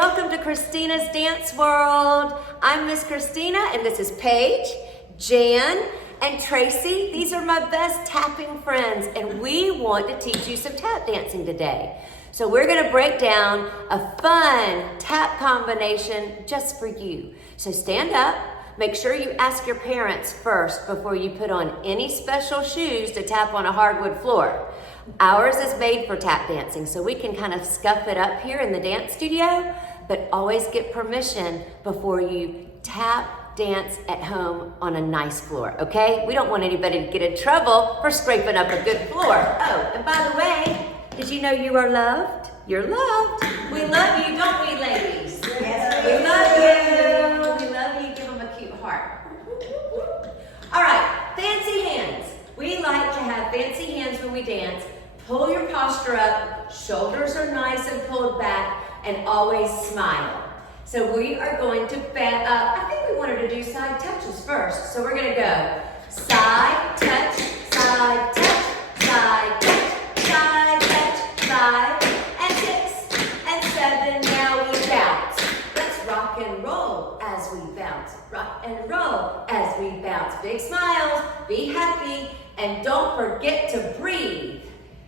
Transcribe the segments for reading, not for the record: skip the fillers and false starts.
welcome to Christina's Dance World. I'm Miss Christina, and this is Paige, Jan, and Tracy. These are my best tapping friends, and we want to teach you some tap dancing today. So we're gonna break down a fun tap combination just for you. So stand up, make sure you ask your parents first before you put on any special shoes to tap on a hardwood floor. Ours is made for tap dancing, so we can kind of scuff it up here in the dance studio, but always get permission before you tap dance at home on a nice floor, okay? We don't want anybody to get in trouble for scraping up a good floor. Oh, and by the way, did you know you are loved? You're loved. We love you, don't we, ladies? Yes, we love you. We love you. Give them a cute heart. All right, fancy hands. We like to have fancy hands when we dance. Pull your posture up, shoulders are nice and pulled back, and always smile. So we are going to, I think we wanted to do side touches first. So we're gonna go side touch, side touch, side touch, side touch, side, and 6 and 7, now we bounce. Let's rock and roll as we bounce. Rock and roll as we bounce. Big smiles, be happy, and don't forget to breathe.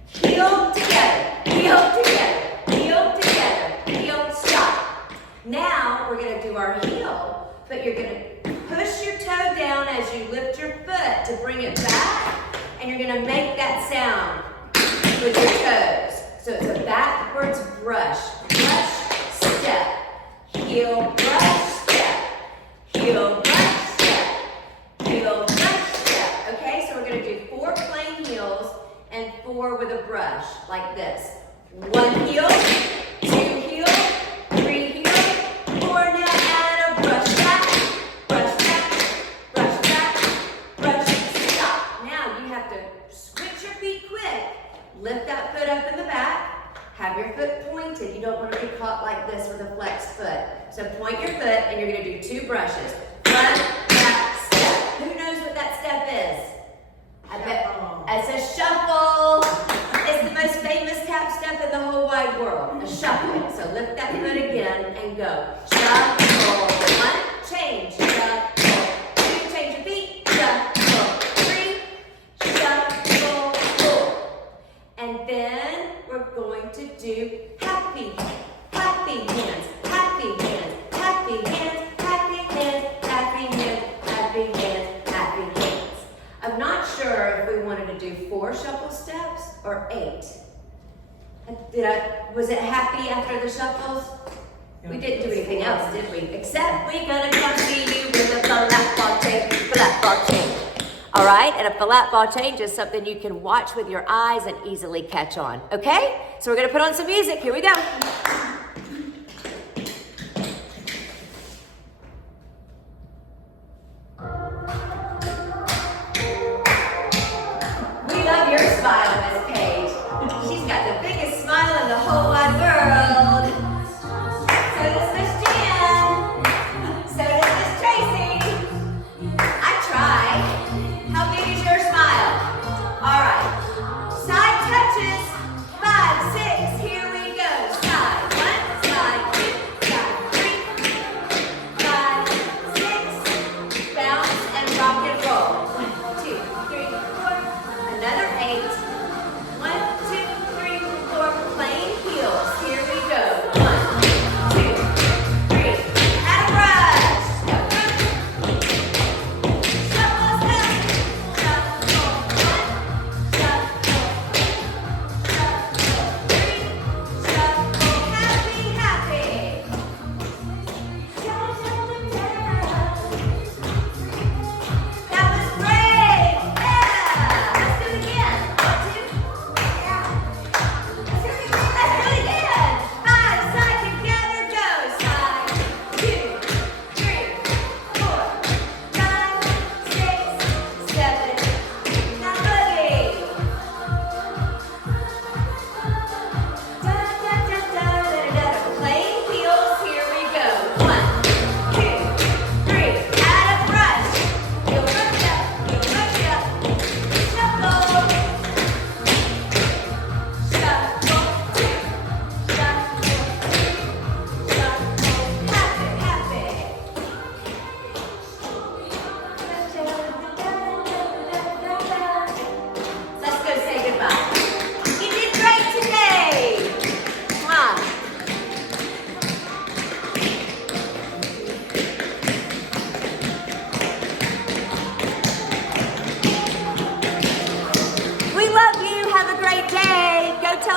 Heel together, heel together, heel together, heel, stop. Now we're gonna do our heel, but you're gonna push your toe down as you lift your foot to bring it back, and you're gonna make that sound with your toes. So it's a backwards brush, step, heel, brush, step, heel, brush, step, heel, brush, step. Okay, so we're gonna do 4 plain heels and 4 with a brush, like this. 1 heel, 2 heel, 3 heel, 4 now, and a brush back, brush back, brush back, brush, stop. Now you have to switch your feet quick. Lift that foot up in the back. Have your foot pointed. You don't want to be caught like this with a flexed foot. So point your foot, and you're gonna do 2 brushes. Front, back, step. Who knows what that step is? I bet it's a shuffle. It's the most famous tap step in the whole wide world, a shuffle. So lift that foot again and go. Shuffle, 1, change, shuffle, 2, change your feet, shuffle, 3, shuffle, 4. And then we're going to do happy hands, happy hands, happy hands, happy hands, happy hands, happy hands, happy hands, happy hands. I'm not sure if we wanted to do 4 shuffle steps or 8. Was it happy after the shuffles? We didn't do anything else, did we? Except we're gonna come see you with a flat ball change, flat ball change. All right, and a flat ball change is something you can watch with your eyes and easily catch on. Okay? So we're gonna put on some music. Here we go. Side touches, 5, 6, here we go. Side,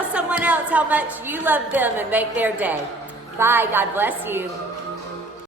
tell someone else how much you love them and make their day. Bye. God bless you.